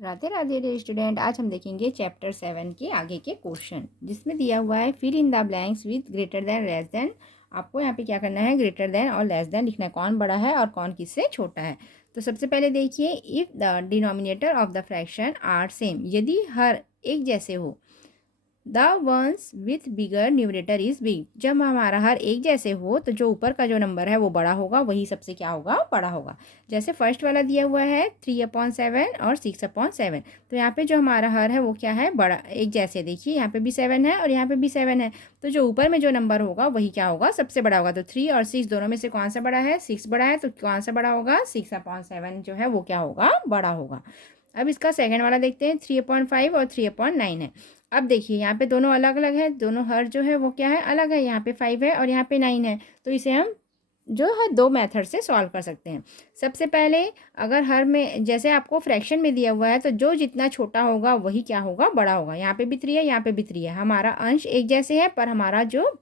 Radhe Radhe dear student. आज हम देखेंगे चैप्टर 7 के आगे के क्वेश्चन, जिसमें दिया हुआ है fill in the blanks with greater than less than. आपको यहाँ पे क्या करना है, ग्रेटर देन और लेस देन लिखना है, कौन बड़ा है और कौन किससे छोटा है। तो सबसे पहले देखिए, if the denominator of the fraction are same, यदि हर एक जैसे हो। The ones with bigger numerator is big, जब हमारा हर एक जैसे हो तो जो ऊपर का जो नंबर है वो बड़ा होगा, वही सबसे क्या होगा, बड़ा होगा। जैसे फर्स्ट वाला दिया हुआ है 3/7 और 6/7। तो यहाँ पे जो हमारा हर है वो क्या है, बड़ा एक जैसे। देखिए यहाँ पे भी 7 है और यहाँ पे भी 7 है, तो जो ऊपर में जो नंबर होगा वही क्या होगा, सबसे बड़ा होगा। तो 3 और 6 दोनों में से कौन सा बड़ा है, 6 बड़ा है, तो कौन सा बड़ा होगा, 6/7 जो है वो क्या होगा, बड़ा होगा। अब इसका सेकंड वाला देखते हैं, 3/5 और 3/9 है। अब देखिए यहाँ पे दोनों अलग अलग है, दोनों हर जो है वो क्या है, अलग है। यहाँ पे 5 है और यहाँ पे 9 है, तो इसे हम जो है दो मेथड से सॉल्व कर सकते हैं। सबसे पहले, अगर हर में जैसे आपको फ्रैक्शन में दिया हुआ है, तो जो जितना छोटा होगा वही क्या होगा, बड़ा होगा। यहाँ पे भी 3 है, यहाँ पे भी 3 है, हमारा अंश एक जैसे है, पर हमारा जो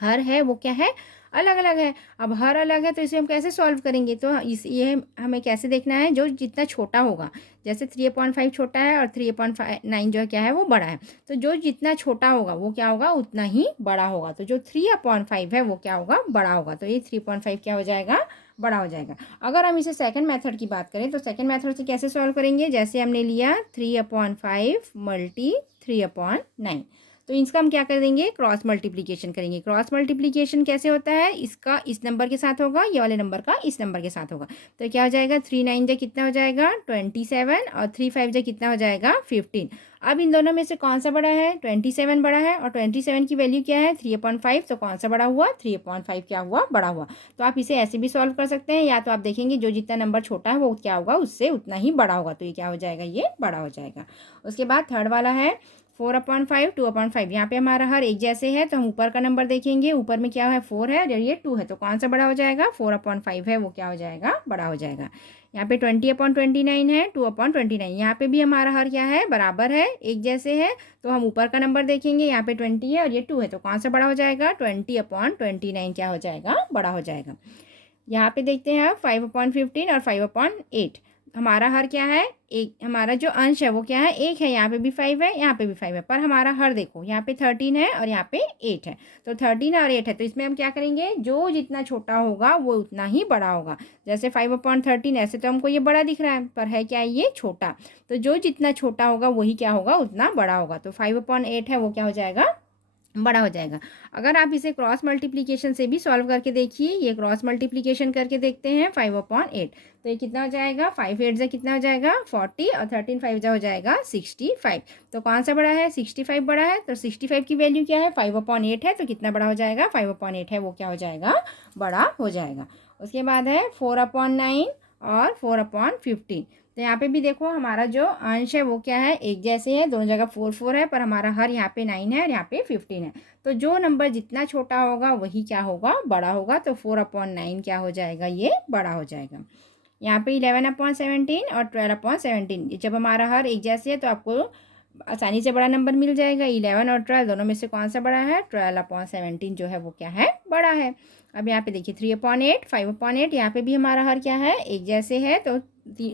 हर है वो क्या है, अलग अलग है। अब हर अलग है तो इसे हम कैसे सॉल्व करेंगे, तो इस ये हमें कैसे देखना है, जो जितना छोटा होगा। जैसे 3/5 छोटा है और 3/9 जो है क्या है, वो बड़ा है। तो जो जितना छोटा होगा वो क्या होगा, उतना ही बड़ा होगा। तो जो 3/5 है वो क्या होगा, बड़ा होगा। तो ये 3/5 क्या हो जाएगा, बड़ा हो जाएगा। अगर हम इसे सेकंड मेथड की बात करें, तो सेकंड मेथड से कैसे सॉल्व करेंगे, जैसे हमने लिया 3/5 मल्टी 3/9, तो इसका हम क्या कर देंगे, क्रॉस मल्टीप्लिकेशन करेंगे। क्रॉस मल्टीप्लिकेशन कैसे होता है, इसका इस नंबर के साथ होगा, ये वाले नंबर का इस नंबर के साथ होगा। तो क्या हो जाएगा, 3/9 जो कितना हो जाएगा, 27, और 3/5 जो कितना हो जाएगा, 15। अब इन दोनों में से कौन सा बड़ा है, 27 बड़ा है, और 27 की वैल्यू क्या है, 3/5। तो कौन सा बड़ा हुआ, 3/5 क्या हुआ, बड़ा हुआ। तो आप इसे ऐसे भी सॉल्व कर सकते हैं, या तो आप देखेंगे जो जितना नंबर छोटा है वो क्या होगा, उससे उतना ही बड़ा होगा। तो ये क्या हो जाएगा, ये बड़ा हो जाएगा। उसके बाद थर्ड वाला है 4/5 2/5। यहाँ पे हमारा हर एक जैसे है, तो हम ऊपर का नंबर देखेंगे, ऊपर में क्या है, 4 है और ये 2 है, तो कौन सा बड़ा हो जाएगा, 4/5 है वो क्या हो जाएगा, बड़ा हो जाएगा। यहाँ पे 20/29 है, 2/29। यहाँ पे भी हमारा हर क्या है, बराबर है, एक जैसे है, तो हम ऊपर का नंबर देखेंगे, यहाँ पे 20 है और ये 2 है, तो कौन सा बड़ा हो जाएगा, 20/29 क्या हो जाएगा, बड़ा हो जाएगा। यहाँ पे देखते हैं 5/15 और 5/8। हमारा हर क्या है, एक, हमारा जो अंश है वो क्या है, एक है। यहाँ पे भी 5 है, यहाँ पे भी 5 है, पर हमारा हर देखो, यहाँ पे 13 है और यहाँ पे 8 है। तो 13 और 8 है, तो इसमें हम क्या करेंगे, जो जितना छोटा होगा वो उतना ही बड़ा होगा। जैसे 5/13, ऐसे तो हमको ये बड़ा दिख रहा है, पर है क्या, ये छोटा। तो जो जितना छोटा होगा वही क्या होगा, उतना बड़ा होगा। तो 5/8 है वो क्या हो जाएगा, बड़ा हो जाएगा। अगर आप इसे क्रॉस मल्टीप्लिकेशन से भी सॉल्व करके देखिए, ये क्रॉस मल्टीप्लिकेशन करके देखते हैं 5/8। तो ये कितना हो जाएगा, 5/8 जा कितना हो जाएगा, 40, और 13/5 जा हो जाएगा 65। तो कौन सा बड़ा है, 65 बड़ा है। तो 65 की वैल्यू क्या है, 5/8 है, तो कितना बड़ा हो जाएगा, 5/8 है वो क्या हो जाएगा, बड़ा हो जाएगा। उसके बाद है 4/9 और 4/15। तो यहाँ पे भी देखो, हमारा जो अंश है वो क्या है, एक जैसे है, दोनों जगह 4 है, पर हमारा हर यहाँ पे 9 है और यहाँ पे 15 है। तो जो नंबर जितना छोटा होगा वही क्या होगा, बड़ा होगा। तो 4/9 क्या हो जाएगा, ये बड़ा हो जाएगा। यहाँ पे 11/17 और 12/17, जब हमारा हर एक जैसे है तो आपको आसानी से बड़ा नंबर मिल जाएगा। 11 और 12 दोनों में से कौन सा बड़ा है, 12/17 जो है वो क्या है, बड़ा है। अब यहाँ पे देखिए 3/8 5/8, यहाँ पे भी हमारा हर क्या है, एक जैसे है, तो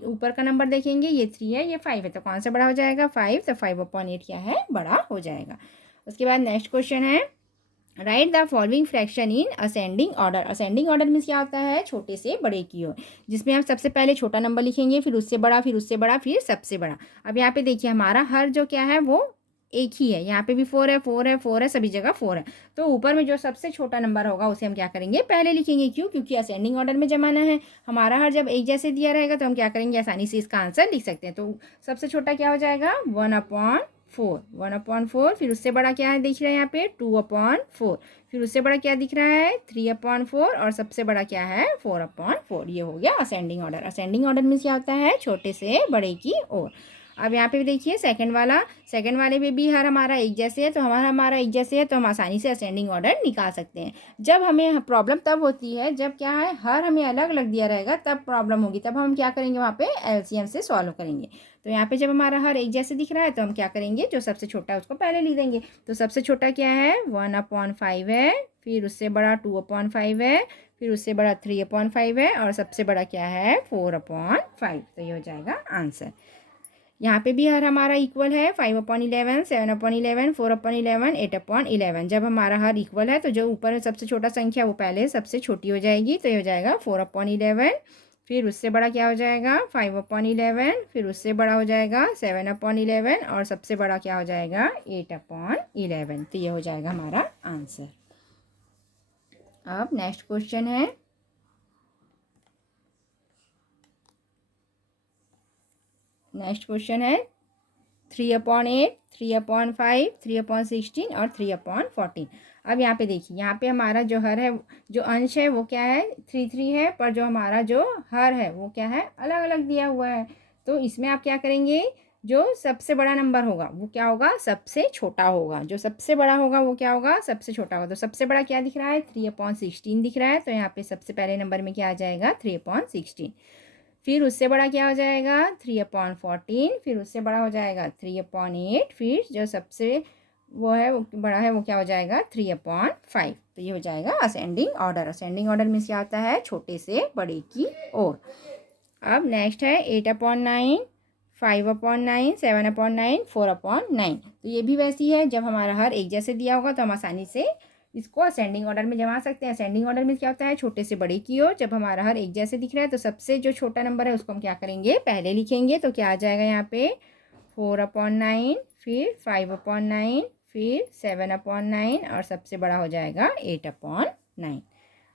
ऊपर का नंबर देखेंगे, ये 3 है, ये 5 है, तो कौन सा बड़ा हो जाएगा, 5। तो 5/8 क्या है, बड़ा हो जाएगा। उसके बाद नेक्स्ट क्वेश्चन है, right the following fraction in ascending order. Ascending order means क्या होता है, छोटे से बड़े की ओर, जिसमें हम सबसे पहले छोटा नंबर लिखेंगे, फिर उससे बड़ा, फिर उससे बड़ा, फिर सबसे बड़ा। अब यहाँ पे देखिए हमारा हर जो क्या है वो एक ही है, यहाँ पे भी 4 है, 4 है, 4 है, सभी जगह 4 है। तो ऊपर में जो सबसे छोटा नंबर होगा उसे हम क्या करेंगे, पहले लिखेंगे। क्यों, क्योंकि असेंडिंग ऑर्डर में जमाना है। हमारा हर जब एक जैसे दिया रहेगा तो हम क्या करेंगे, आसानी से इसका आंसर लिख सकते हैं। तो सबसे छोटा क्या हो जाएगा, 1/4, फिर उससे बड़ा क्या है, दिख रहा है यहाँ पे 2/4, फिर उससे बड़ा क्या दिख रहा है, 3/4, और सबसे बड़ा क्या है, 4/4। ये हो गया असेंडिंग ऑर्डर। असेंडिंग ऑर्डर में क्या होता है, छोटे से बड़े की ओर। अब यहाँ पे भी देखिए सेकंड वाले में भी हर हमारा एक जैसे है, तो हमारा एक जैसे है, तो हम आसानी से असेंडिंग ऑर्डर निकाल सकते हैं। जब हमें प्रॉब्लम तब होती है जब क्या है, हर हमें अलग अलग दिया रहेगा, तब प्रॉब्लम होगी। तब हम क्या करेंगे, वहाँ पे एलसीएम से सॉल्व करेंगे। तो यहाँ पे जब हमारा हर एक जैसे दिख रहा है तो हम क्या करेंगे, जो सबसे छोटा है उसको पहले लिख देंगे। तो सबसे छोटा क्या है, 1/5 है, फिर उससे बड़ा 2/5 है, फिर उससे बड़ा 3/5 है, और सबसे बड़ा क्या है, 4/5। तो ये हो जाएगा आंसर। यहाँ पे भी हर हमारा इक्वल है, 5/11, 7/11, 4/11, 8/11। जब हमारा हर इक्वल है तो जो ऊपर सबसे छोटा संख्या वो पहले सबसे छोटी हो जाएगी, तो ये हो जाएगा 4/11। फिर उससे बड़ा क्या हो जाएगा 5/11, फिर उससे बड़ा हो जाएगा 7/11 और सबसे बड़ा क्या हो जाएगा 8/11। तो ये हो जाएगा हमारा आंसर। अब नेक्स्ट क्वेश्चन है, नेक्स्ट क्वेश्चन है 3/8, 3/5, 3/16 और 3/14। अब यहाँ पे देखिए, यहाँ पे हमारा जो हर है, जो अंश है वो क्या है 3 है, पर जो हमारा जो हर है वो क्या है अलग अलग दिया हुआ है। तो इसमें आप क्या करेंगे, जो सबसे बड़ा नंबर होगा वो क्या होगा सबसे छोटा होगा, जो सबसे बड़ा होगा वो क्या होगा सबसे छोटा होगा। तो सबसे बड़ा क्या दिख रहा है 3/16 दिख रहा है, तो यहाँ पे सबसे पहले नंबर में क्या आ जाएगा 3/16। फिर उससे बड़ा क्या हो जाएगा 3/14, फिर उससे बड़ा हो जाएगा 3/8, फिर जो सबसे वो है वो बड़ा है वो क्या हो जाएगा 3/5। तो ये हो जाएगा असेंडिंग ऑर्डर। असेंडिंग ऑर्डर में क्या होता है छोटे से बड़े की ओर। अब नेक्स्ट है 8/9, 5/9, 7/9, 4/9। तो ये भी वैसी है, जब हमारा हर एक जैसे दिया होगा तो हम आसानी से इसको असेंडिंग ऑर्डर में जमा सकते हैं। असेंडिंग ऑर्डर में क्या होता है छोटे से बड़े की ओर। जब हमारा हर एक जैसे दिख रहा है तो सबसे जो छोटा नंबर है उसको हम क्या करेंगे पहले लिखेंगे। तो क्या आ जाएगा यहाँ पे 4/9, फिर 5/9, फिर 7/9 और सबसे बड़ा हो जाएगा 8/9।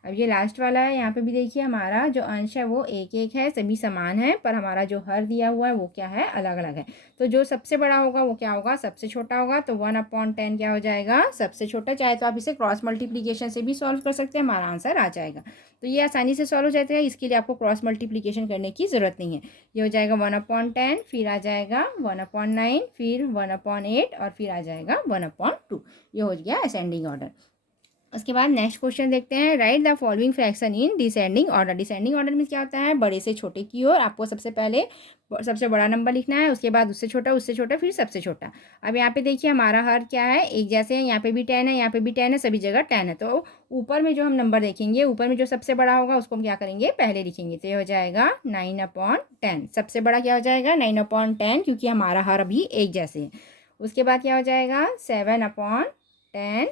अब ये लास्ट वाला है, यहाँ पे भी देखिए हमारा जो अंश है वो एक एक है, सभी समान है, पर हमारा जो हर दिया हुआ है वो क्या है अलग अलग है। तो जो सबसे बड़ा होगा वो क्या होगा सबसे छोटा होगा। तो 1/10 क्या हो जाएगा सबसे छोटा। चाहे तो आप इसे क्रॉस मल्टीप्लीकेशन से भी सॉल्व कर सकते हैं, हमारा आंसर आ जाएगा। तो ये आसानी से सॉल्व हो जाता है, इसके लिए आपको क्रॉस मल्टीप्लीकेशन करने की ज़रूरत नहीं है। ये हो जाएगा 1/10, फिर आ जाएगा 1/9, फिर 1/8 और फिर आ जाएगा 1/2। ये हो गया असेंडिंग ऑर्डर। उसके बाद नेक्स्ट क्वेश्चन देखते हैं, right the following fraction in descending order. Descending order में क्या होता है बड़े से छोटे की ओर। आपको सबसे पहले सबसे बड़ा नंबर लिखना है, उसके बाद उससे छोटा, फिर सबसे छोटा। अब यहाँ पे देखिए हमारा हर क्या है एक जैसे है, यहाँ पे भी 10 है, यहाँ पे भी 10 है, सभी जगह 10 है। तो ऊपर में जो हम नंबर देखेंगे, ऊपर में जो सबसे बड़ा होगा उसको हम क्या करेंगे पहले लिखेंगे। तो ये हो जाएगा 9/10। सबसे बड़ा क्या हो जाएगा 9/10, क्योंकि हमारा हर अभी एक जैसे है। उसके बाद क्या हो जाएगा 7/10,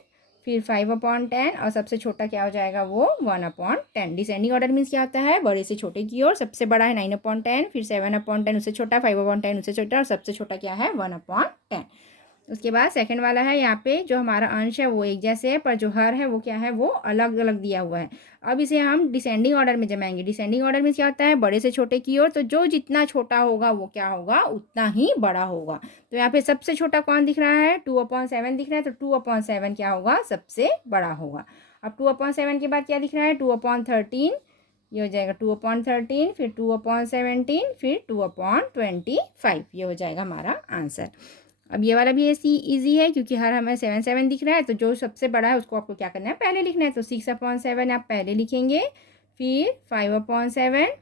फिर 5/10 और सबसे छोटा क्या हो जाएगा वो 1/10। डिसेंडिंग ऑर्डर मीन्स क्या होता है बड़े से छोटे की ओर। सबसे बड़ा है 9/10, फिर 7/10 उससे छोटा, 5/10 उससे छोटा और सबसे छोटा क्या है 1/10। उसके बाद सेकंड वाला है, यहाँ पे जो हमारा अंश है वो एक जैसे है, पर जो हर है वो क्या है वो अलग अलग दिया हुआ है। अब इसे हम डिसेंडिंग ऑर्डर में जमाएंगे। डिसेंडिंग ऑर्डर में क्या होता है बड़े से छोटे की ओर। तो जो जितना छोटा होगा वो क्या होगा उतना ही बड़ा होगा। तो यहाँ पे सबसे छोटा कौन दिख रहा है 2/7 दिख रहा है, तो 2/7 क्या होगा सबसे बड़ा होगा। अब 2/7 के बाद क्या दिख रहा है 2/13। ये हो जाएगा 2/13, फिर 2/17, फिर 2/25। ये हो जाएगा हमारा आंसर। अब ये वाला भी ऐसी ईजी है, क्योंकि हर हमें 7/7 दिख रहा है, तो जो सबसे बड़ा है उसको आपको क्या करना है पहले लिखना है। तो 6/7 आप पहले लिखेंगे, फिर 5/7,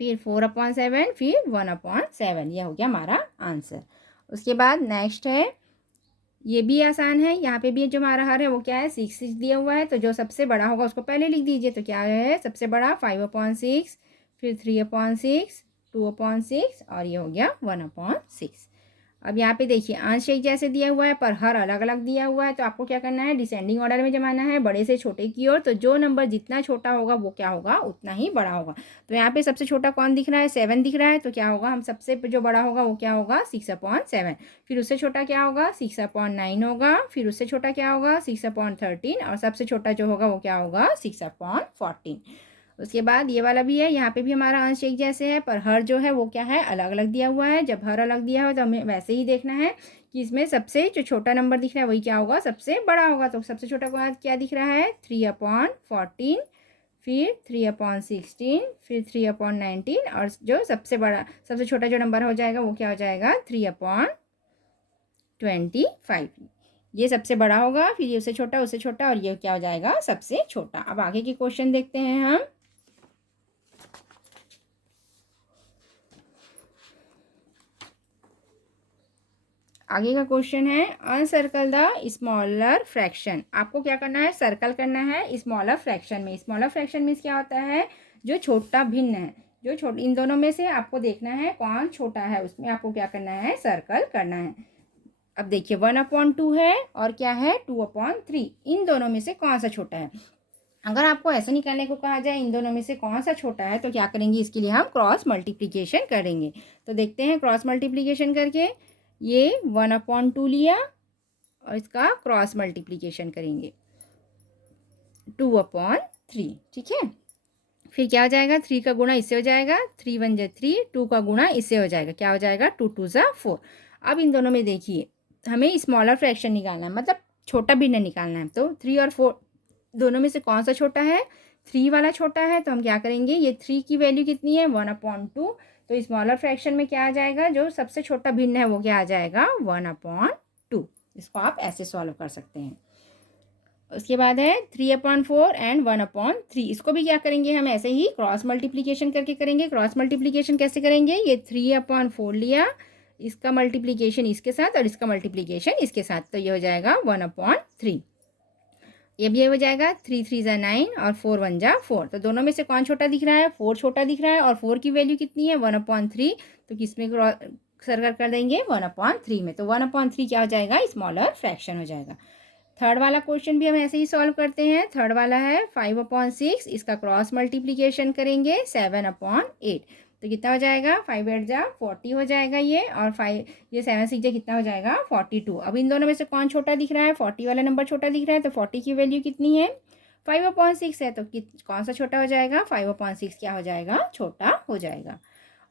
फिर 4/7, फिर 1/7। यह हो गया हमारा आंसर। उसके बाद नेक्स्ट है, ये भी आसान है। यहाँ पे भी जो हमारा हर है वो क्या है 6 दिया हुआ है, तो जो सबसे बड़ा होगा उसको पहले लिख दीजिए। तो क्या है सबसे बड़ा 5/6, फिर 3/6, 2/6 और ये हो गया 1/6। अब यहाँ पे देखिए अंश एक जैसे दिया हुआ है, पर हर अलग अलग दिया हुआ है। तो आपको क्या करना है डिसेंडिंग ऑर्डर में जमाना है बड़े से छोटे की ओर। तो जो नंबर जितना छोटा होगा वो क्या होगा उतना ही बड़ा होगा। तो यहाँ पे सबसे छोटा कौन दिख रहा है 7 दिख रहा है, तो क्या होगा हम सबसे जो बड़ा होगा वो क्या होगा 6/7। फिर उससे छोटा क्या होगा 6/9 होगा, फिर उससे छोटा क्या होगा 6/13 और सबसे छोटा जो होगा वो क्या होगा 6/14। उसके बाद ये वाला भी है, यहाँ पे भी हमारा अंश एक जैसे है, पर हर जो है वो क्या है अलग अलग दिया हुआ है। जब हर अलग दिया हुआ है तो हमें वैसे ही देखना है कि इसमें सबसे जो छोटा नंबर दिख रहा है वही क्या होगा सबसे बड़ा होगा। तो सबसे छोटा को क्या दिख रहा है 3/14, फिर 3/16, फिर 3/19 और जो सबसे बड़ा सबसे छोटा जो नंबर हो जाएगा वो क्या हो जाएगा 3/25। ये सबसे बड़ा होगा, फिर ये उससे छोटा और ये क्या हो जाएगा सबसे छोटा। अब आगे के क्वेश्चन देखते हैं हम। आगे का क्वेश्चन है अनसर्कल द स्मॉलर फ्रैक्शन। आपको क्या करना है सर्कल करना है स्मॉलर फ्रैक्शन में। स्मॉलर फ्रैक्शन मीन्स क्या होता है जो छोटा भिन्न है, इन दोनों में से आपको देखना है कौन छोटा है, उसमें आपको क्या करना है, सर्कल करना है। अब देखिए 1/2 है और क्या है 2/3, इन दोनों में से कौन सा छोटा है। अगर आपको ऐसे निकालने को कहा जाए इन दोनों में से कौन सा छोटा है तो क्या करेंगे, इसके लिए हम क्रॉस मल्टीप्लिकेशन करेंगे। तो देखते हैं क्रॉस मल्टीप्लिकेशन करके, ये 1/2 लिया और इसका क्रॉस मल्टीप्लिकेशन करेंगे 2/3, ठीक है। फिर क्या हो जाएगा, 3 का गुणा इससे हो जाएगा, 3 1 जा 3, 2 का गुणा इससे हो जाएगा, क्या हो जाएगा 2 2 जा 4। अब इन दोनों में देखिए हमें स्मॉलर फ्रैक्शन निकालना है, मतलब छोटा भिन्न निकालना है। तो 3 और 4 दोनों में से कौन सा छोटा है, 3 वाला छोटा है। तो हम क्या करेंगे, ये 3 की वैल्यू कितनी है 1/2, तो स्मॉलर फ्रैक्शन में क्या आ जाएगा, जो सबसे छोटा भिन्न है वो क्या आ जाएगा 1/2। इसको आप ऐसे सॉल्व कर सकते हैं। उसके बाद है 3/4 एंड 1/3, इसको भी क्या करेंगे हम ऐसे ही क्रॉस मल्टीप्लिकेशन करके करेंगे। क्रॉस मल्टीप्लिकेशन कैसे करेंगे, ये 3/4 लिया, इसका मल्टीप्लिकेशन इसके साथ और इसका मल्टीप्लिकेशन इसके साथ, तो ये हो जाएगा 1/3। ये भी हो जाएगा, 3 3 जा 9 और 4 1 जा 4। तो दोनों में से कौन छोटा दिख रहा है, 4 छोटा दिख रहा है, और 4 की वैल्यू कितनी है 1/3, तो किस में सर्कल कर देंगे 1/3 में। तो 1/3 क्या हो जाएगा, स्मॉलर फ्रैक्शन हो जाएगा। थर्ड वाला क्वेश्चन भी हम ऐसे ही सॉल्व करते हैं। थर्ड वाला है 5/6, इसका क्रॉस मल्टीप्लिकेशन करेंगे 7/8, तो कितना हो जाएगा 5 8 जा 40 हो जाएगा ये, और 5 ये 7 6 जा कितना हो जाएगा 42। अब इन दोनों में से कौन छोटा दिख रहा है, 40 वाला नंबर छोटा दिख रहा है, तो 40 की वैल्यू कितनी है 5/6 है, तो कौन सा छोटा हो जाएगा 5/6 क्या हो जाएगा, छोटा हो जाएगा।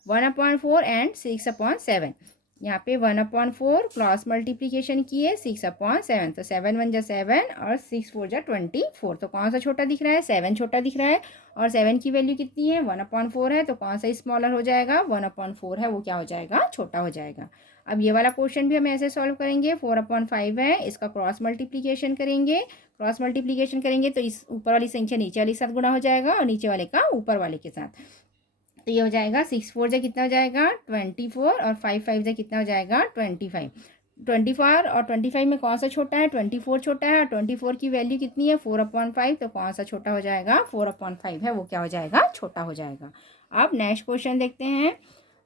1/4 एंड 6/7, यहाँ पे 1/4 क्रॉस मल्टीप्लिकेशन किए 6/7, तो 7 1 जा 7 और 6 4 जा 24, तो कौन सा छोटा दिख रहा है 7 छोटा दिख रहा है, और 7 की वैल्यू कितनी है 1/4 है, तो कौन सा स्मॉलर हो जाएगा 1/4 है, वो क्या हो जाएगा, छोटा हो जाएगा। अब ये वाला क्वेश्चन भी हम ऐसे सॉल्व करेंगे। 4/5 है, इसका क्रॉस मल्टीप्लिकेशन करेंगे। क्रॉस मल्टीप्लिकेशन करेंगे तो इस ऊपर वाली संख्या नीचे वाले के साथ गुणा हो जाएगा और नीचे वाले का ऊपर वाले के साथ, तो ये हो जाएगा 6 4 जा कितना हो जाएगा 24, और 5 5 जा कितना हो जाएगा 25। 24 और 25 में कौन सा छोटा है, 24 छोटा है, और 24 की वैल्यू कितनी है 4/5, तो कौन सा छोटा हो जाएगा 4/5 है, वो क्या हो जाएगा, छोटा हो जाएगा। अब नेक्स्ट क्वेश्चन देखते हैं।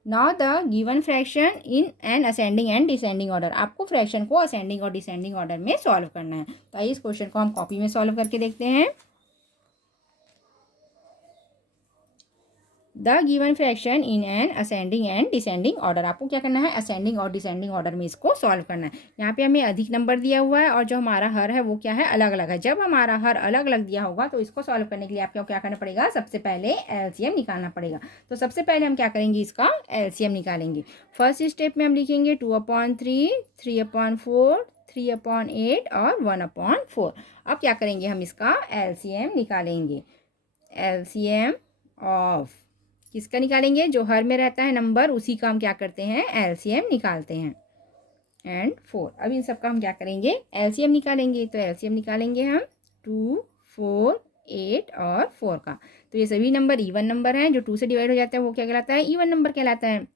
Now the given fraction in an ascending and descending order, आपको फ्रैक्शन को असेंडिंग और डिसेंडिंग ऑर्डर में सॉल्व करना है। तो इस क्वेश्चन को हम कॉपी में सॉल्व करके देखते हैं। The given fraction in an ascending and descending order, आपको क्या करना है, असेंडिंग और डिसेंडिंग ऑर्डर में इसको सॉल्व करना है। यहाँ पे हमें अधिक नंबर दिया हुआ है और जो हमारा हर है वो क्या है, अलग अलग है। जब हमारा हर अलग अलग दिया होगा तो इसको सॉल्व करने के लिए आपको क्या करना पड़ेगा, सबसे पहले एलसीएम निकालना पड़ेगा। तो सबसे पहले हम क्या करेंगे, इसका एलसीएम निकालेंगे। फर्स्ट स्टेप में हम लिखेंगे 2/3, 3/4, 3/8 और 1/4। अब क्या करेंगे, हम इसका एलसीएम निकालेंगे। एलसीएम ऑफ किसका निकालेंगे, जो हर में रहता है नंबर उसी का हम क्या करते हैं, एलसीएम निकालते हैं। एंड 4, अब इन सब का हम क्या करेंगे, एलसीएम निकालेंगे। तो एलसीएम निकालेंगे हम 2 4 8 और 4 का। तो ये सभी नंबर इवन नंबर हैं, जो 2 से डिवाइड हो जाता है वो क्या कहलाता है, इवन नंबर कहलाता है।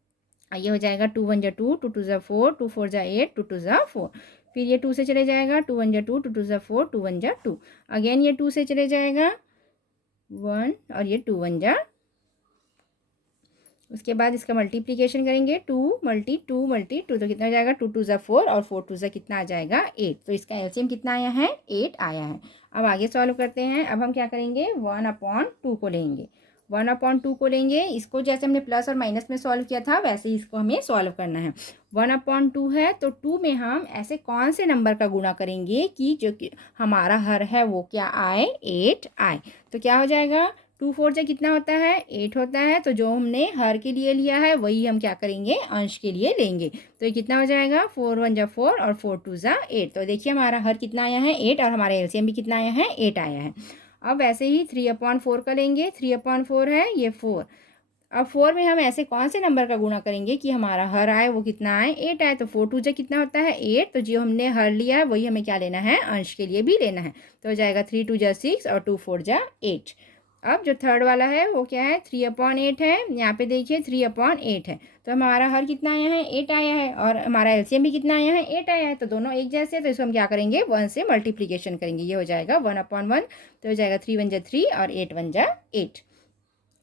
ये हो जाएगा 2 1 जा 2, 2 2 जा 4, 2 4 जा 8, 2 2 जा 4। फिर ये 2 से चले जाएगा, 2 1 जा 2, 2 2 जा 4, 2 1 जा 2। अगेन ये 2 से चले जाएगा 1, और ये 2 1 जा। उसके बाद इसका मल्टीप्लिकेशन करेंगे 2 × 2 तो कितना हो जाएगा 2 2 जा 4 और 4 2 जा कितना आ जाएगा 8। तो इसका एलसीएम कितना आया है, 8 आया है। अब आगे सॉल्व करते हैं। अब हम क्या करेंगे, 1/2 को लेंगे। 1/2 को लेंगे, इसको जैसे हमने प्लस और माइनस में सॉल्व किया था वैसे ही इसको हमें सॉल्व करना है। 1/2 है तो 2 में हम ऐसे कौन से नंबर का गुणा करेंगे कि जो कि हमारा हर है वो क्या आए, 8 आए। तो क्या हो जाएगा, 2 4 जा कितना होता है 8 होता है। तो जो हमने हर के लिए लिया है वही हम क्या करेंगे, अंश के लिए लेंगे। तो ये कितना हो जाएगा 4 1 जा 4 और 4 2 जा 8। तो देखिए हमारा हर कितना आया है 8, और हमारा एलसीएम भी कितना आया है 8 आया है। अब वैसे ही 3/4 का लेंगे। 3/4 है ये 4। अब 4 में हम ऐसे कौन से नंबर का गुणा करेंगे कि हमारा हर आए वो कितना आए, 8 आए। तो 4 2 जा कितना होता है 8। तो जो हमने हर लिया है वही हमें क्या लेना है, अंश के लिए भी लेना है। तो हो जाएगा 3 2 जा 6 और 2 4 जा 8। अब जो थर्ड वाला है वो क्या है, 3/8 है। यहाँ पे देखिए 3/8 है। तो हमारा हर कितना आया है, 8 आया है, और हमारा एलसीएम भी कितना आया है, 8 आया है। तो दोनों एक जैसे हैं, तो इसको हम क्या करेंगे, 1 से मल्टीप्लिकेशन करेंगे। ये हो जाएगा 1/1, तो हो जाएगा 3 1 जा 3 और 8 1 जा 8।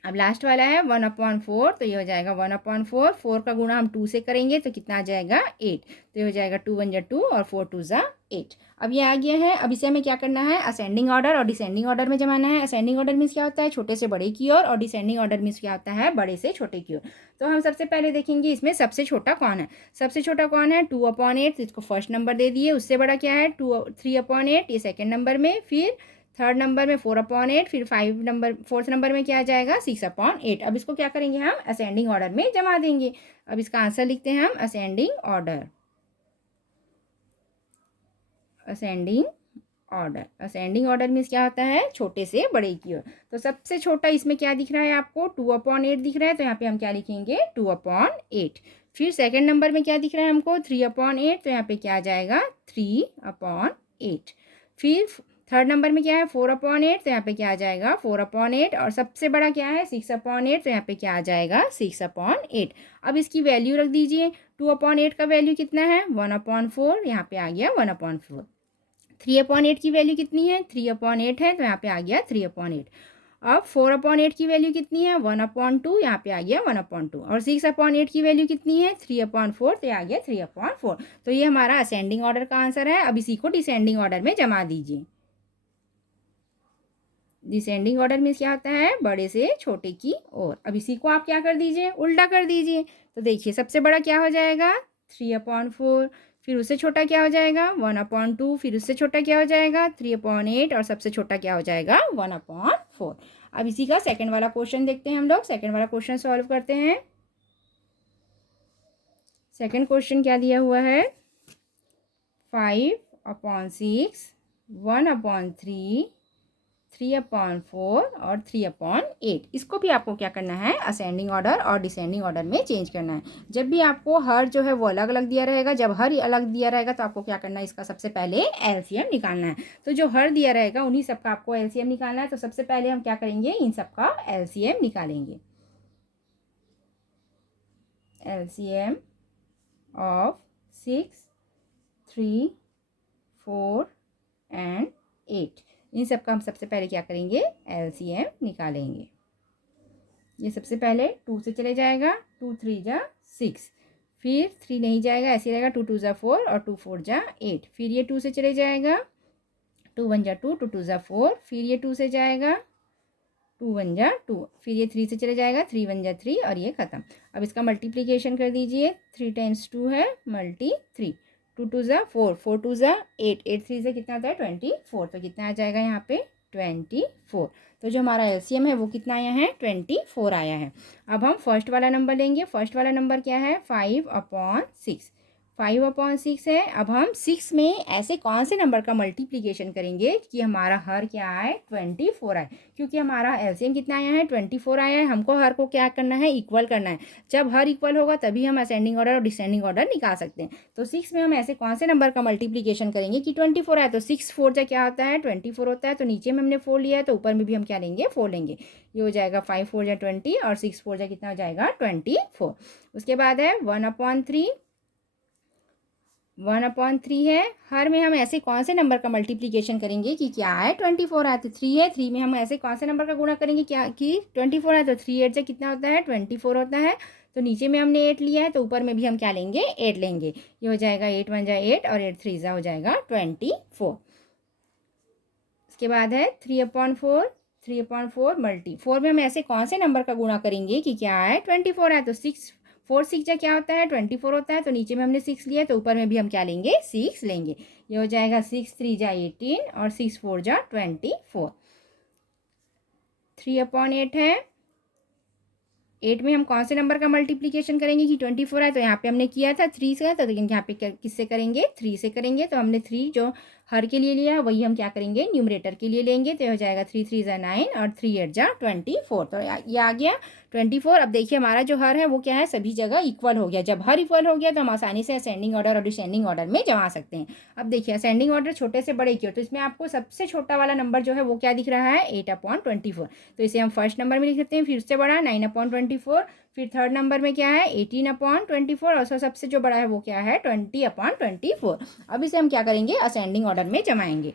अब लास्ट वाला है 1/4, तो ये हो जाएगा 1/4। 4 का गुणा हम 2 से करेंगे तो कितना आ जाएगा 8, तो ये हो जाएगा 2 1 जा 2 और 4 2 जा 8। अब ये आ गया है। अब इसे हमें क्या करना है, असेंडिंग ऑर्डर और डिसेंडिंग ऑर्डर में जमाना है। असेंडिंग ऑर्डर मीन्स क्या होता है, छोटे से बड़े की ओर, और डिसेंडिंग ऑर्डर मीन्स क्या होता है, बड़े से छोटे की ओर। तो हम सबसे पहले देखेंगे इसमें सबसे छोटा कौन है। सबसे छोटा कौन है, 2/8, तो इसको फर्स्ट नंबर दे दिए। उससे बड़ा क्या है, 3/8, ये सेकेंड नंबर में। फिर थर्ड नंबर में 4/8, फिर फोर्थ नंबर में क्या आ जाएगा 6/8। अब इसको क्या करेंगे, हम असेंडिंग ऑर्डर में जमा देंगे। अब इसका आंसर लिखते हैं हम ascending order. Ascending order, ascending order means क्या होता है, छोटे से बड़े की ओर। तो सबसे छोटा इसमें क्या दिख रहा है आपको, 2/8 दिख रहा है, तो यहाँ पे हम क्या लिखेंगे 2/8। फिर सेकंड नंबर में क्या दिख रहा है हमको 3/8, तो यहाँ पे क्या आ जाएगा 3/8। फिर थर्ड नंबर में क्या है 4/8, तो यहाँ पे क्या आ जाएगा 4/8। और सबसे बड़ा क्या है 6/8, तो यहाँ पे क्या आ जाएगा 6/8। अब इसकी वैल्यू रख दीजिए। 2/8 का वैल्यू कितना है 1/4, यहाँ पे आ गया 1/4। 3/8 की वैल्यू कितनी है 3/8 है, तो यहाँ पे आ गया 3/8। अब 4/8 की वैल्यू कितनी है 1/2, यहाँ पे आ गया 1/2। और 6/8 की वैल्यू कितनी है 3/4, तो आ गया 3/4। तो ये हमारा असेंडिंग ऑर्डर का आंसर है। अब इसी को डिसेंडिंग ऑर्डर में जमा दीजिए। डिसेंडिंग ऑर्डर में क्या होता है, बड़े से छोटे की ओर। अब इसी को आप क्या कर दीजिए, उल्टा कर दीजिए। तो देखिए सबसे बड़ा क्या हो जाएगा 3/4, फिर उससे छोटा क्या हो जाएगा 1/2, फिर उससे छोटा क्या हो जाएगा 3/8, और सबसे छोटा क्या हो जाएगा 1/4। अब इसी का सेकंड वाला क्वेश्चन देखते हैं हम लोग। सेकंड वाला क्वेश्चन सॉल्व करते हैं। सेकंड क्वेश्चन क्या दिया हुआ है, 5/6, 1/3, 3/4 और 3/8। इसको भी आपको क्या करना है, असेंडिंग ऑर्डर और डिसेंडिंग ऑर्डर में चेंज करना है। जब भी आपको हर जो है वो अलग अलग दिया रहेगा, जब हर अलग दिया रहेगा तो आपको क्या करना है, इसका सबसे पहले एलसीएम निकालना है। तो जो हर दिया रहेगा उन्हीं सबका आपको एलसीएम निकालना है। तो सबसे पहले हम क्या करेंगे, इन सबका एलसीएम निकालेंगे। एलसीएम ऑफ 6, 3, 4 एंड 8, इन सब का हम सबसे पहले क्या करेंगे, एलसीएम निकालेंगे। ये सबसे पहले 2 से चले जाएगा, 2 3 जा 6, फिर 3 नहीं जाएगा, ऐसे रहेगा 2 2 जा 4 और 2 4 जा 8। फिर ये 2 से चले जाएगा, 2 1 जा 2, 2 2 जा 4, फिर ये 2 से जाएगा, 2 1 जा 2, फिर ये 3 से चले जाएगा, 3 1 जा 3, और ये खत्म। अब इसका मल्टीप्लीकेशन कर दीजिए, 3 टाइम्स 2 है मल्टी 3, 2 2 जा 4, 4 2 जा 8, 8 3 से कितना आता है 24। तो कितना आ जाएगा यहाँ पे 24। तो जो हमारा एलसीएम है वो कितना आया है 24 आया है। अब हम फर्स्ट वाला नंबर लेंगे। फर्स्ट वाला नंबर क्या है 5/6, 5/6 है। अब हम 6 में ऐसे कौन से नंबर का मल्टीप्लीकेशन करेंगे कि हमारा हर क्या आए 24 आए, क्योंकि हमारा एलसीएम कितना आया है 24 आया है। हमको हर को क्या करना है, इक्वल करना है। जब हर इक्वल होगा तभी हम असेंडिंग ऑर्डर और डिसेंडिंग ऑर्डर निकाल सकते हैं। तो 6 में हम ऐसे कौन से नंबर का मल्टीप्लीकेशन करेंगे कि 24 आए। तो 6 4 जा क्या होता है 24 होता है। तो नीचे में हमने 4 लिया है तो ऊपर में भी हम क्या लेंगे 4 लेंगे। ये हो जाएगा 5 4 जा 20 और 6 4 जा कितना हो जाएगा 24। उसके बाद है 1/3, 1/3 है। हर में हम ऐसे कौन से नंबर का मल्टीप्लीकेशन करेंगे कि क्या है 24 आए। तो 3 है, 3 में हम ऐसे कौन से नंबर का गुणा करेंगे क्या कि 24 आए। तो 3 8 से कितना होता है 24 होता है। तो नीचे में हमने 8 लिया है तो ऊपर में भी हम क्या लेंगे 8 लेंगे। ये हो जाएगा 8 1 जा 8 और 8 3 जा हो जाएगा 24। उसके बाद है 3/4, 3/4 मल्टी 4 में हम ऐसे कौन से नंबर का गुणा करेंगे कि क्या है 24 है। तो 6 4 6 जा क्या होता है 24 होता है। तो नीचे में हमने 6 लिया तो ऊपर में भी हम क्या लेंगे 6 लेंगे। ये हो जाएगा 6 3 जा 18 और 6 4 जा 24। 3/8 है। 8 में हम कौन से नंबर का मल्टीप्लीकेशन करेंगे कि 24 है। तो यहाँ पे हमने किया था 3 से, तो लेकिन यहाँ पे किससे करेंगे 3 से करेंगे। तो हमने 3 जो हर के लिए लिया वही हम क्या करेंगे न्यूमरेटर के लिए लेंगे। तो हो जाएगा 3 3 जा 9 और 3 8 जा 24। तो ये आ गया 24। अब देखिए हमारा जो हर है वो क्या है सभी जगह इक्वल हो गया। जब हर इक्वल हो गया तो हम आसानी से असेंडिंग ऑर्डर और डिसेंडिंग ऑर्डर में जमा सकते हैं। अब देखिए असेंडिंग ऑर्डर छोटे से बड़े की ओर, तो इसमें आपको सबसे छोटा वाला नंबर जो है वो क्या दिख रहा है 8/24। तो इसे हम फर्स्ट नंबर में लिख सकते हैं। फिर उससे बड़ा 9/24, फिर थर्ड नंबर में क्या है 18/24 और सबसे जो बड़ा है वो क्या है 20/24। अब इसे हम क्या करेंगे असेंडिंग ऑर्डर में जमाएंगे।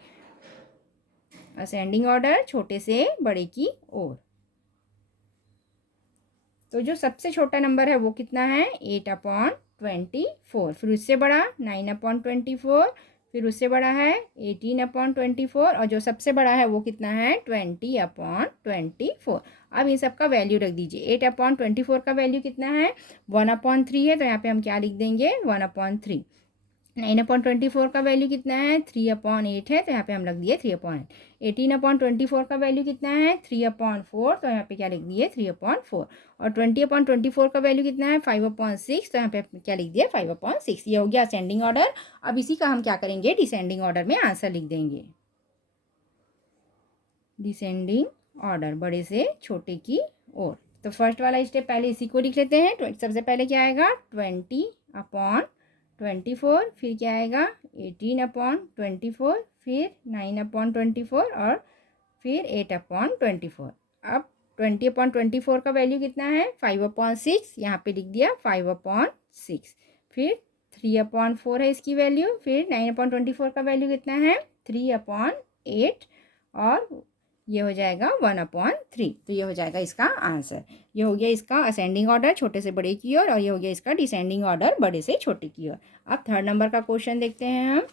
असेंडिंग ऑर्डर छोटे से बड़े की ओर। तो जो सबसे छोटा नंबर है वो कितना है 8/24। फिर उससे बड़ा 9/24। फिर उससे बड़ा है 18/24 और जो सबसे बड़ा है वो कितना है 20/24। अब इन सब का वैल्यू रख दीजिए। 8/24 का वैल्यू कितना है 1/3 है, तो यहाँ पे हम क्या लिख देंगे 1/3। 9/24 का वैल्यू कितना है 3/8 है, तो यहाँ पे हम लिख दिए 3/8। 18/24 का वैल्यू कितना है 3/4, तो यहाँ पे क्या लिख दिए 3/4। और 20/24 का वैल्यू कितना है 5/6, तो यहाँ पे क्या लिख दिया 5/6। ये हो गया असेंडिंग ऑर्डर। अब इसी का हम क्या करेंगे डिसेंडिंग ऑर्डर में आंसर लिख देंगे। डिसेंडिंग ऑर्डर बड़े से छोटे की ओर। तो फर्स्ट वाला स्टेप पहले इसी को लिख लेते हैं। सबसे पहले क्या आएगा 20/24। फिर क्या आएगा 18/24। फिर 9/24 और फिर 8/24। अब 20/24 का वैल्यू कितना है 5/6, यहाँ पे लिख दिया 5/6। फिर 3/4 है इसकी वैल्यू। फिर 9/24 का वैल्यू कितना है 3/8 और ये हो जाएगा 1/3। तो ये हो जाएगा इसका आंसर। ये हो गया इसका असेंडिंग ऑर्डर छोटे से बड़े की ओर और ये हो गया इसका डिसेंडिंग ऑर्डर बड़े से छोटे की ओर। अब थर्ड नंबर का क्वेश्चन देखते हैं हम।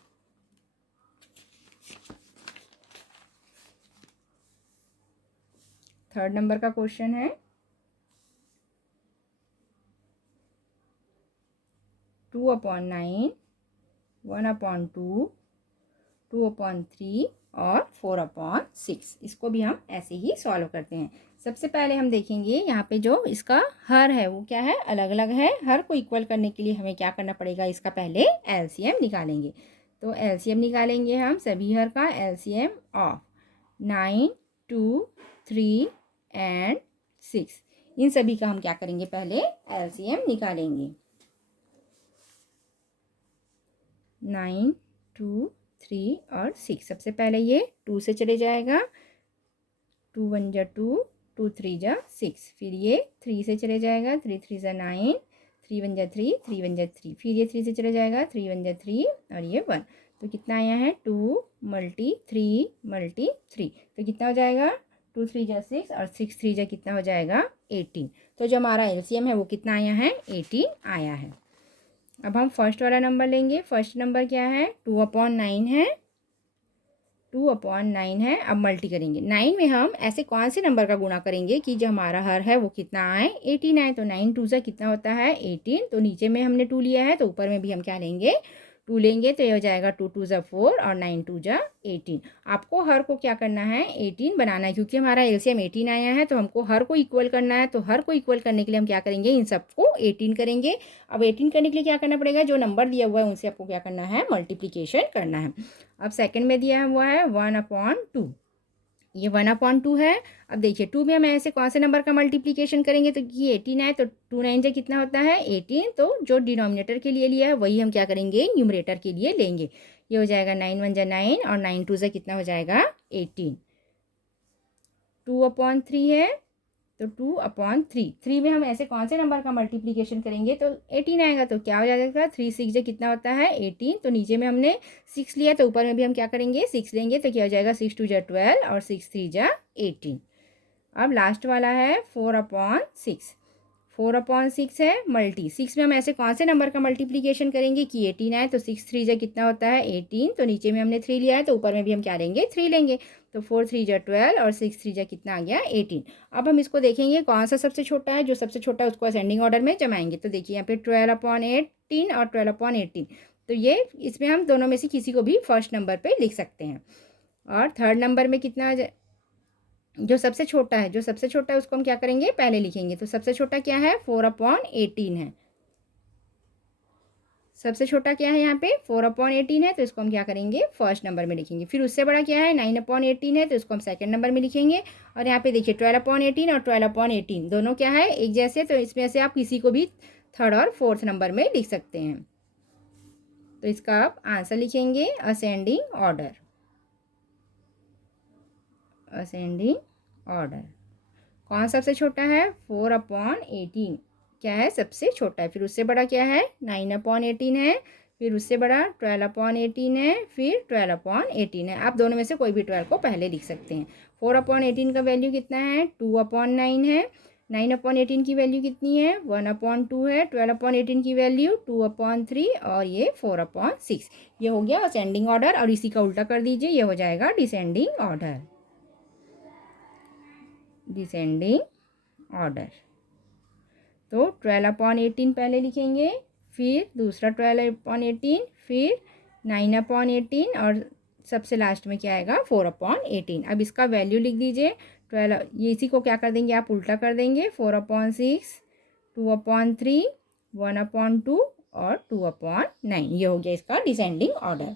थर्ड नंबर का क्वेश्चन है 2/9, 1/2, 2/3 और 4/6। इसको भी हम ऐसे ही सॉल्व करते हैं। सबसे पहले हम देखेंगे यहाँ पे जो इसका हर है वो क्या है अलग अलग है। हर को इक्वल करने के लिए हमें क्या करना पड़ेगा इसका पहले एलसीएम निकालेंगे। तो एलसीएम निकालेंगे हम सभी हर का एलसीएम ऑफ 9, 2, 3 एंड 6। इन सभी का हम क्या करेंगे पहले एलसीएम निकालेंगे। 9, 2, 3 और 6। सबसे पहले ये 2 से चले जाएगा, 2 1 जा 2, 2 3 जा 6। फिर ये 3 से चले जाएगा, 3 3 जा 9, 3 1 जा 3, 3 1 जा 3। फिर ये 3 से चले जाएगा, 3 1 जा 3 और ये 1। तो कितना आया है 2 × 3 × 3। तो कितना हो जाएगा 2 3 जा 6 और 6 3 जा कितना हो जाएगा 18। तो जो हमारा एलसीएम है वो कितना आया है 18 आया है। अब हम फर्स्ट वाला नंबर लेंगे। फर्स्ट नंबर क्या है 2/9 है। 2/9 है। अब मल्टी करेंगे 9 में हम ऐसे कौन से नंबर का गुणा करेंगे कि जो हमारा हर है वो कितना आए 18 आए। तो 9 2 से कितना होता है 18। तो नीचे में हमने 2 लिया है तो ऊपर में भी हम क्या लेंगे 2 लेंगे। तो ये हो जाएगा 2 2 जा 4 और 9 2 जा 18। आपको हर को क्या करना है 18 बनाना है क्योंकि हमारा एलसीएम 18 आया है। तो हमको हर को इक्वल करना है। तो हर को इक्वल करने के लिए हम क्या करेंगे इन सबको 18 करेंगे। अब 18 करने के लिए क्या करना पड़ेगा जो नंबर दिया हुआ है उनसे आपको क्या करना है मल्टीप्लिकेशन करना है। अब सेकंड में दिया हुआ है 1/2। ये 1/2 है। अब देखिए 2 में हम ऐसे कौन से नंबर का मल्टीप्लिकेशन करेंगे। तो ये 18 है तो 2 9 से कितना होता है 18। तो जो डिनोमिनेटर के लिए लिया है वही हम क्या करेंगे न्यूमरेटर के लिए लेंगे। ये हो जाएगा 9 1 जा 9 और 9 2 से कितना हो जाएगा 18। 2/3 है तो 2/3। 3 में हम ऐसे कौन से नंबर का मल्टीप्लिकेशन करेंगे तो 18 आएगा। तो क्या हो जाएगा 3 6 जा कितना होता है 18। तो नीचे में हमने 6 लिया तो ऊपर में भी हम क्या करेंगे 6 लेंगे। तो क्या हो जाएगा 6 2 जा 12 और 6 3 जा 18। अब लास्ट वाला है 4/6। 4/6 है मल्टी 6 में हम ऐसे कौन से नंबर का मल्टीप्लिकेशन करेंगे कि 18 आए। तो 6 3 जा कितना होता है 18। तो नीचे में हमने 3 लिया है तो ऊपर में भी हम क्या लेंगे 3 लेंगे। तो 4 3 जा 12 और 6 3 जा कितना आ गया 18। अब हम इसको देखेंगे कौन सा सबसे छोटा है। जो सबसे छोटा है उसको असेंडिंग ऑर्डर में जमाएंगे। तो देखिए यहाँ पे 12/18 और 12/18। तो ये इसमें हम दोनों में से किसी को भी फर्स्ट नंबर पे लिख सकते हैं। और थर्ड नंबर में कितना जो सबसे छोटा है उसको हम क्या करेंगे पहले लिखेंगे। तो सबसे छोटा क्या है 4/18 है। सबसे छोटा क्या है यहाँ पे 4/18 है। तो इसको हम क्या करेंगे फर्स्ट नंबर में लिखेंगे। फिर उससे बड़ा क्या है 9/18 है। तो इसको हम सेकंड नंबर में लिखेंगे। और यहाँ पे देखिए 12/18 और 12/18 दोनों क्या है एक जैसे। तो इसमें से आप किसी को भी थर्ड और फोर्थ नंबर में लिख सकते हैं। तो इसका आप आंसर लिखेंगे असेंडिंग ऑर्डर। असेंडिंग ऑर्डर कौन सबसे छोटा है 4/18 क्या है सबसे छोटा है। फिर उससे बड़ा क्या है 9/18 है। फिर उससे बड़ा 12/18 है। फिर 12/18 है। आप दोनों में से कोई भी 12 को पहले लिख सकते हैं। 4/18 का वैल्यू कितना है 2/9 है। 9/18 की वैल्यू कितनी है 1/2 है। 12/18 की वैल्यू 2/3 और ये 4/6। ये हो गया असेंडिंग ऑर्डर और इसी का उल्टा कर दीजिए, ये हो जाएगा डिसेंडिंग ऑर्डर। डिसेंडिंग ऑर्डर तो 12/18 पहले लिखेंगे, फिर दूसरा 12/18, फिर 9/18 और सबसे लास्ट में क्या आएगा 4/18। अब इसका वैल्यू लिख दीजिए 12, ये इसी को क्या कर देंगे आप उल्टा कर देंगे 4/6, 2/3, 1/2 और 2/9। ये हो गया इसका डिसेंडिंग ऑर्डर।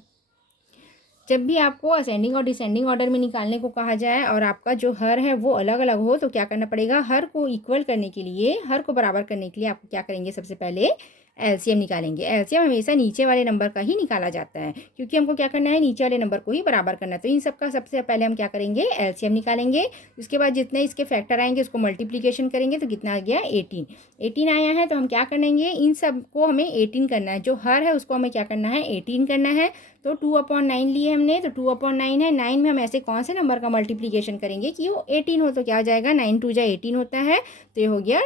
जब भी आपको असेंडिंग और डिसेंडिंग ऑर्डर में निकालने को कहा जाए और आपका जो हर है वो अलग अलग हो तो क्या करना पड़ेगा, हर को इक्वल करने के लिए, हर को बराबर करने के लिए आपको क्या करेंगे, सबसे पहले एलसीएम निकालेंगे। एलसीएम हमेशा नीचे वाले नंबर का ही निकाला जाता है क्योंकि हमको क्या करना है, नीचे वाले नंबर को ही बराबर करना है। तो इन सब का सबसे पहले हम क्या करेंगे, एलसीएम निकालेंगे। उसके बाद जितने इसके फैक्टर आएंगे उसको मल्टीप्लीकेशन करेंगे तो कितना आ गया 18 आया है। तो हम क्या करेंगे, इन सब को हमें 18 करना है। जो हर है उसको हमें क्या करना है 18 करना है। तो 2/9 लिए हमने, तो 2/9 है। 9 में हम ऐसे कौन से नंबर का मल्टीप्लीकेशन करेंगे कि वो 18 हो, तो क्या हो जाएगा 9 2 18 होता है। तो ये हो गया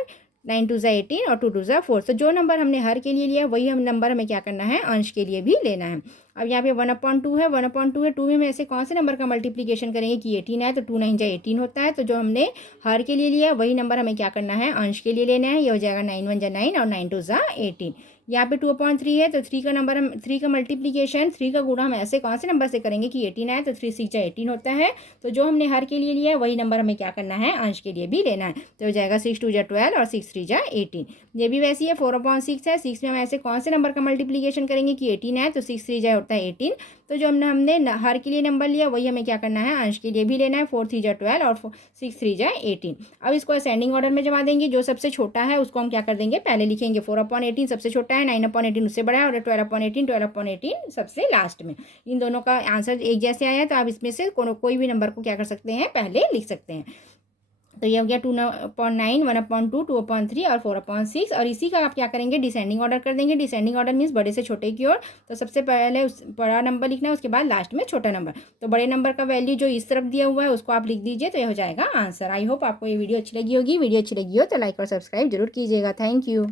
9 2 18 और 2 2 4। तो जो नंबर हमने हर के लिए लिया वही हम नंबर हमें क्या करना है, अंश के लिए भी लेना है। अब यहाँ पे 1/2 है, 1/2 है। 2 में हम ऐसे कौन से नंबर का मल्टीप्लीकेशन करेंगे कि 18 है, तो 2 9 18 होता है। तो जो हमने हर के लिए लिया वही नंबर हमें क्या करना है, अंश के लिए लेना है। ये हो जाएगा 9 1 9 और 9 2 18। यहाँ पे 2/3 है, तो 3 का नंबर हम 3 का मल्टीप्लीकेशन 3 का गुणा हम ऐसे कौन से नंबर से करेंगे कि 18 है, तो 3 6 18 होता है। तो जो हमने हर के लिए लिया है वही नंबर हमें क्या करना है, अंश के लिए भी लेना है। तो हो जाएगा 6 2 12 और 6 3 18। ये भी वैसी है 4/6 है। 6 में हम ऐसे कौन से नंबर का मल्टीप्लीकेशन करेंगे कि 18 है, तो 6 3 होता है 18। तो जो हमने हर के लिए नंबर लिया वही हमें क्या करना है, अंश के लिए भी लेना है। 4 3 12 और 6 3 18। अब इसको असेंडिंग ऑर्डर में जमा देंगे। जो सबसे छोटा है उसको हम क्या कर देंगे, पहले लिखेंगे। 4/18 सबसे छोटा है, 9/18 उससे बड़ा है और 12/18 सबसे लास्ट में। इन दोनों का आंसर एक जैसे आया है तो आप इसमें से कोई भी नंबर को क्या कर सकते हैं, पहले लिख सकते हैं। तो ये हो गया 2/9, 1/2, 2/3 और 4/6। और इसी का आप क्या करेंगे, डिसेंडिंग ऑर्डर कर देंगे। डिसेंडिंग ऑर्डर मीन्स बड़े से छोटे की ओर। तो सबसे पहले उस बड़ा नंबर लिखना है, उसके बाद लास्ट में छोटा नंबर। तो बड़े नंबर का वैल्यू जो इस तरफ दिया हुआ है उसको आप लिख दीजिए, तो ये हो जाएगा आंसर। आई होप आपको ये वीडियो अच्छी लगी होगी। वीडियो अच्छी लगी हो तो लाइक और सब्सक्राइब जरूर कीजिएगा। Thank you.